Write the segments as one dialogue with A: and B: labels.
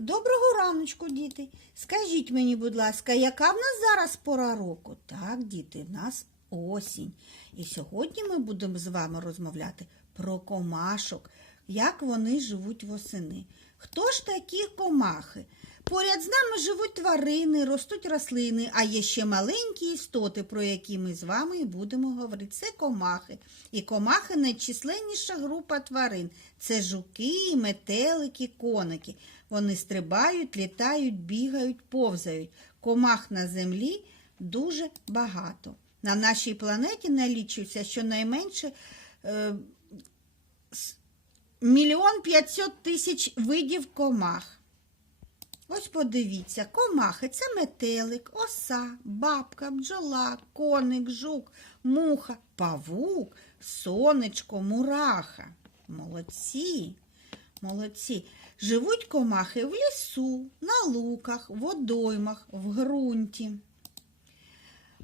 A: Доброго раночку, діти. Скажіть мені, будь ласка, яка в нас зараз пора року? Так, діти, в нас осінь. І сьогодні ми будемо з вами розмовляти про комашок, як вони живуть восени. Хто ж такі комахи? Поряд з нами живуть тварини, ростуть рослини, а є ще маленькі істоти, про які ми з вами і будемо говорити. Це комахи. І комахи найчисленніша група тварин. Це жуки, метелики, коники. Вони стрибають, літають, бігають, повзають. Комах на землі дуже багато. На нашій планеті налічується щонайменше е, мільйон п'ятсот тисяч видів комах. Ось подивіться, комахи це метелик, оса, бабка, бджола, коник, жук, муха, павук, сонечко, мураха. Молодці, молодці. Живуть комахи в лісу, на луках, водоймах, в ґрунті.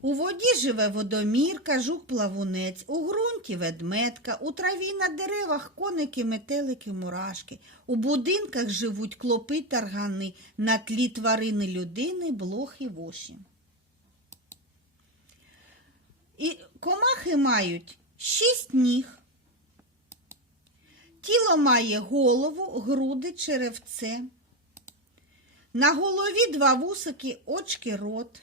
A: У воді живе водомірка, жук-плавунець, у ґрунті ведмедка, у траві на деревах коники, метелики, мурашки. У будинках живуть клопи, таргани, на тлі тварини людини, блохи, воші. І комахи мають шість ніг. Тіло має голову, груди, черевце. На голові два вусики, очки, рот.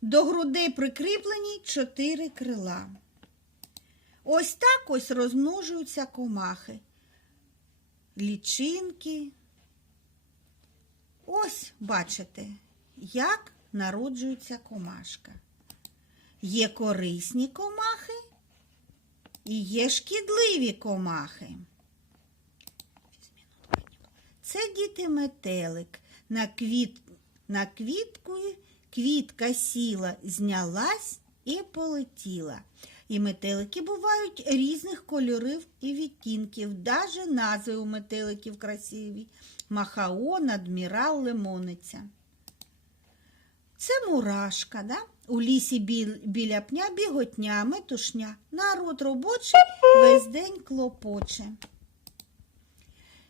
A: До грудей прикріплені чотири крила. Ось так ось розмножуються комахи. Лічинки. Ось бачите, як народжується комашка. Є корисні комахи і є шкідливі комахи. Це діти метелик. На, квіт... на квітку квітка сіла, знялась і полетіла. І метелики бувають різних кольорів і відтінків, даже назви у метеликів красиві. Махаон, адмірал, лимониця. Це мурашка, да? у лісі біл- біля пня біготня, метушня. Народ робочий весь день клопоче.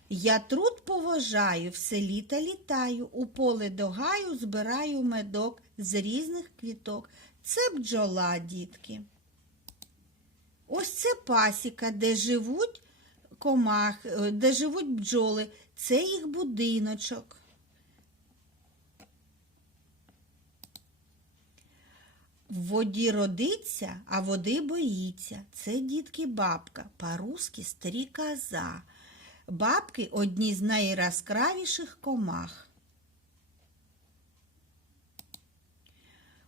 A: Я труд поважаю, все літа літаю, у поле до гаю збираю медок з різних квіток. Це бджола, дітки. Ось це пасіка, де живуть комах, е, де живуть бджоли. Це їх будиночок. В воді родиться, а води боїться. Це дітки бабка, по-русски стрікоза. Бабки одні з найяскравіших комах.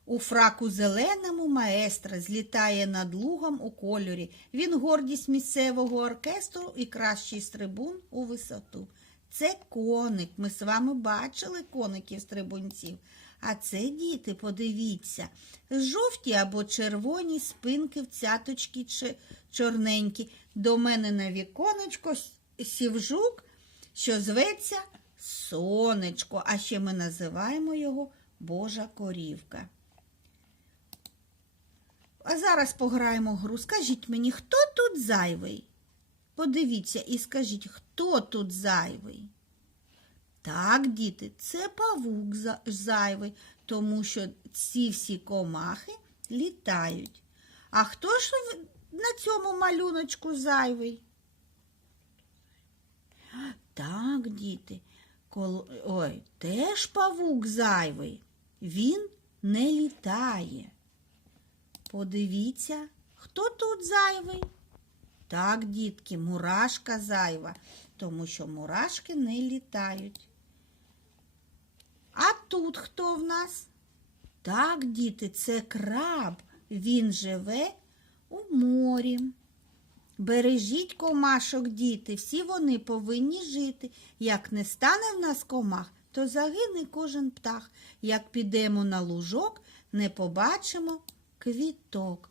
A: У фраку зеленому маестро злітає над лугом у кольорі. Він гордість місцевого оркестру і кращий стрибун у висоту. Це коник. Ми з вами бачили коників-стрибунців. А це діти, подивіться, жовті або червоні спинки в цяточки чи чорненькі. До мене на віконечко сів жук, що зветься сонечко, а ще ми називаємо його Божа корівка. А зараз пограємо гру. Скажіть мені, хто тут зайвий? Подивіться і скажіть, хто тут зайвий? Так, діти, це павук зайвий, тому що ці всі комахи літають. А хто ж на цьому малюночку зайвий? Так, діти, кол... ой, теж павук зайвий. Він не літає. Подивіться, хто тут зайвий? Так, дітки, мурашка зайва, тому що мурашки не літають. А тут хто в нас? Так, діти, це краб. Він живе у морі. Бережіть комашок, діти, всі вони повинні жити. Як не стане в нас комах, то загине кожен птах. Як підемо на лужок, не побачимо квіток.